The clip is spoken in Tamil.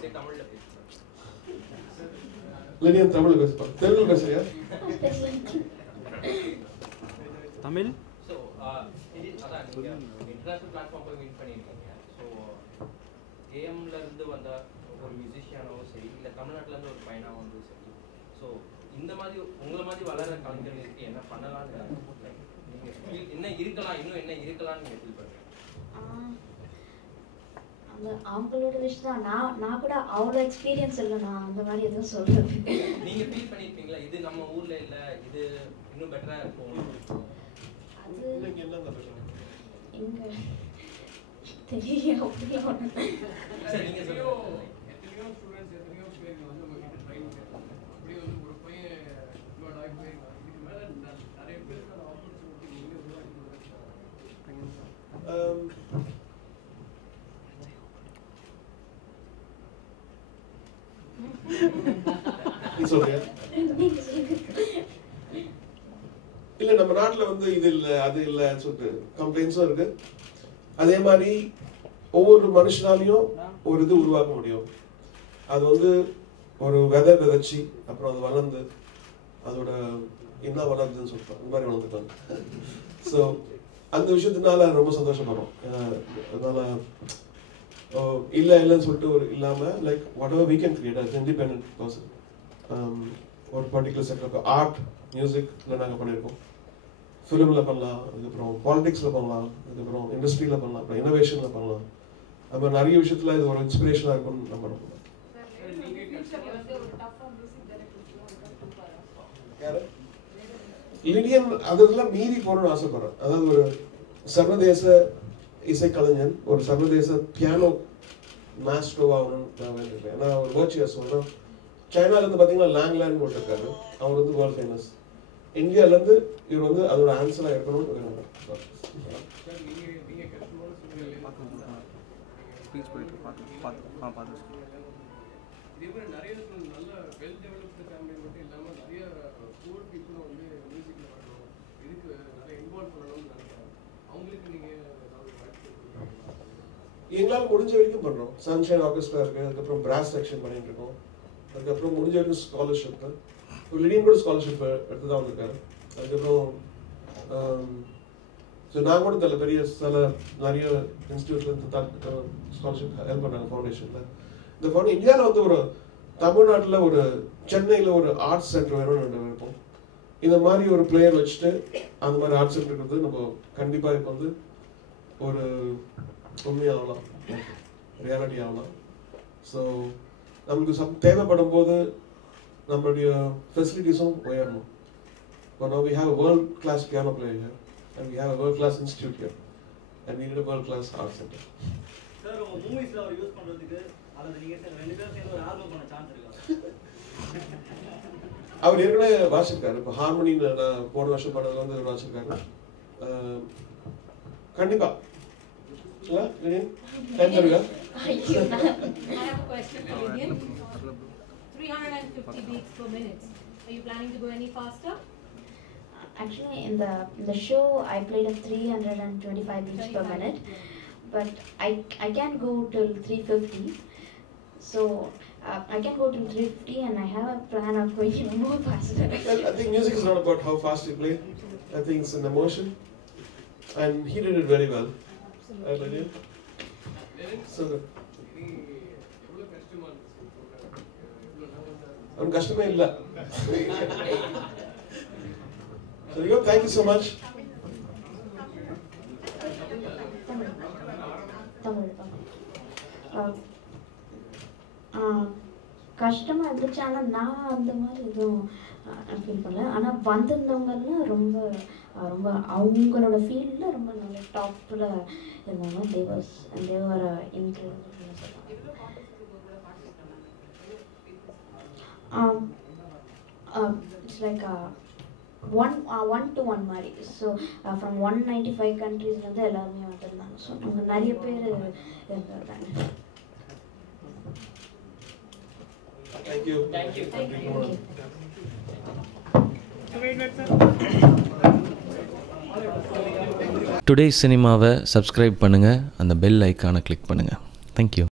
அப்படியே தமிழ்ல பேசுறேன். இல்ல நீ தமிழ்ல பேசுப்பா. தெலுங்கு பேசுறியா? தமிழ். ஸோ இது அதான் நீங்கள் இன்டர்நேஷ்னல் பிளாட்ஃபார்ம் போய் வின் பண்ணியிருக்கீங்க. ஸோ ஏஎம்ல இருந்து வந்த ஒரு மியூசிஷியனாவோ சரி, இல்லை தமிழ்நாட்டில் இருந்து ஒரு பையனாவோ வந்து சரி, ஸோ இந்த மாதிரி உங்களை மாதிரி வளர கலைஞர்களுக்கு என்ன பண்ணலாம்னு நீங்கள் என்ன இருக்கலாம், இன்னும் என்ன இருக்கலாம்னு நீங்கள் ஃபீல் பண்ணுறீங்க? அந்த அவங்களோட விஷயம் தான். நான் கூட அவ்வளோ எக்ஸ்பீரியன்ஸ் இல்லை, நான் அந்த மாதிரி எதுவும் சொல்றது. நீங்கள் ஃபீல் பண்ணியிருப்பீங்களா இது நம்ம ஊரில் இல்லை, இது இன்னும் பெட்டராக இருக்கும்? அது இங்க என்ன பிரச்சனை? இங்கே தெரியல அப்படிலாம் ஒன்று. சரி நீங்கள் சொல்லுங்கள். எத்தனையோ ஸ்டூடெண்ட்ஸ் எத்தனையோ பேர் வந்து உங்ககிட்ட ட்ரைன் பண்ணுறாங்க. அப்படி வந்து ஒரு பையன் இவ்வளோ டாக் போயிருக்காங்க. இதுக்கு மேலே நிறைய பேருக்கான ஆப்பர்ச்சுனிட்டி நீங்கள் உருவாக்கி நீ சொல்றியா? நீங்க சொல்லுங்க. இல்ல நம்ம நாட்டுல வந்து இது இல்ல அது இல்லன்னு சொல்லிட்டு கம்ப்ளைண்ட்ஸும் இருக்கு. அதே மாதிரி ஒவ்வொரு மனுஷனாலையும் ஒரு இது உருவாக்க முடியும். அது வந்து ஒரு விதை விதைச்சி அப்புறம் அது வளர்ந்து அதோட என்ன வளருதுன்னு சொல்லிட்டோம், இந்த மாதிரி வளர்ந்துட்டாங்க. ஸோ அந்த விஷயத்தினால ரொம்ப சந்தோஷப்படுறோம். அதனால இல்லைன்னு சொல்லிட்டு ஒரு இல்லாமல் like whatever we can create as independent person. ஒரு பர்டிகுலர் செக்டர் ஆர்ட் மியூசிக்கில் நாங்கள் பண்ணியிருக்கோம், ஃபிலிமில் பண்ணலாம், அதுக்கப்புறம் பாலிடிக்ஸில் பண்ணலாம், அதுக்கப்புறம் இண்டஸ்ட்ரியில் பண்ணலாம், அப்புறம் இனோவேஷனில் பண்ணலாம். நம்ம நிறைய விஷயத்தில் இது ஒரு இன்ஸ்பிரேஷனாக இருக்கும்னு நம்புறோம். லிடியன் அதெல்லாம் மீறி போகணும்னு ஆசைப்படுறேன். அதாவது ஒரு சர்வதேச இசைக்கலைஞன், ஒரு சர்வதேச பியானோ மாஸ்ட்ரோ ஆகணும்னு நான் வேண்டியிருக்கேன். ஏன்னா ஒரு வர்ச்சுவஸ் சொல்லணும். சைனாலேருந்து பார்த்தீங்கன்னா லேங்லேண்ட் போட்டிருக்காரு, அவர் வந்து வேர்ல்ட் ஃபேமஸ். இந்தியாவிலேருந்து இவர் வந்து அதோட ஆன்சராக இருக்கணும்னு வேணும். இதே மாதிரி நிறைய நல்ல வெல் டெவலப்டு ஃபேமிலி மட்டும் இல்லாமல் நிறைய புவர் பீப்புளும் வந்து மியூசிக்கில் வரணும், இதுக்கு நிறைய இன்வால்வ் பண்ணணும்னு நினைக்கிறேன். அவங்களுக்கு நீங்கள் ஏதாவது வாய்ப்பு? எங்களால் முடிஞ்ச வரைக்கும் பண்ணுறோம். சன்ஷைன் ஆர்கெஸ்ட்ரா இருக்குது, அதுக்கப்புறம் பிராஸ் செக்ஷன் பண்ணிட்டு இருக்கோம், அதுக்கப்புறம் முடிஞ்ச வரைக்கும் ஸ்காலர்ஷிப்பு. லிடியன் கூட ஸ்காலர்ஷிப் எடுத்து தான் வந்திருக்காரு. அதுக்கப்புறம் ஸோ நான் கூட தெரியல பெரிய சில நிறைய இன்ஸ்டியூட்லேருந்து ஸ்காலர்ஷிப் ஹெல்ப் பண்ணாங்க ஃபவுண்டேஷனில். இந்த ஃபவுண்டேஷன் இந்தியாவில் வந்து ஒரு தமிழ்நாட்டில் ஒரு சென்னையில் ஒரு ஆர்ட்ஸ் சென்டர் வேணும்னு இருப்போம். இந்த மாதிரி ஒரு பிளேயர் வச்சுட்டு அந்த மாதிரி ஆர்ட்ஸ் சென்டர் இருக்கிறது நம்ம கண்டிப்பாக இப்போ வந்து ஒரு உண்மையாகலாம், ரியாலிட்டி ஆகலாம். ஸோ நமக்கு தேவைப்படும் போது நம்மளுடைய ஃபெசிலிட்டிஸும் உயரணும். But now we have a world-class piano player here, and we have a world-class institute here, and we need a world-class art center. Sir, movies la use பண்றதுக்கு அல்லது நீங்க ரெண்டு பேரும் சேர்ந்து ஒரு ஆல்பம் பண்ண சான்ஸ் இருக்கா? அவர் ஏற்கனவே வாசிச்சிருக்காரு. இப்போ ஹார்மோனி நான் போன வருஷம் பண்ணதுல வந்து வாசிச்சிருக்காரு. கண்டிப்பா இல்ல லிடியன் டைம் தருங்க. I have a question for Lydian. 350 beats per minute. Are you planning to go any faster? Actually, in the show, I played at 325 beats per minute, but I can't go till 350. So I can go till 350, and I have a plan of going even more faster. Well, I think music is not about how fast you play. I think it's an emotion, and he did it very well. Right, Lydian? So good. எவ்வளோ கஷ்டமாக இருந்துச்சு எவ்வளோ நர்வஸாக? அவனுக்கு கஷ்டமே இல்லை. So you go. Thank you so much. கஷ்டமா இருந்துச்சு. ஆனால் நான் அந்த மாதிரி எதுவும் ஃபீல் பண்ணல. ஆனால் வந்திருந்தவங்கெல்லாம் ரொம்ப ரொம்ப அவங்களோட ஃபீல்டில் ரொம்ப நல்ல டாப்பில் இருந்தாங்க. தேவர் இன்க்ளூட் இட்ஸ் லைக் 1-to-1 மாதிரி. ஸோ ஃப்ரம் 195 கண்ட்ரீஸ்லேருந்து எல்லாருமே வந்துருந்தாங்க. ஸோ அங்கே நிறைய பேர் இருந்திருந்தாங்க. Thank you. Thank you. Thank you. Today சினிமாவை சப்ஸ்கிரைப் பண்ணுங்கள், அந்த பெல் ஐக்கானை கிளிக் பண்ணுங்கள். தேங்க்யூ.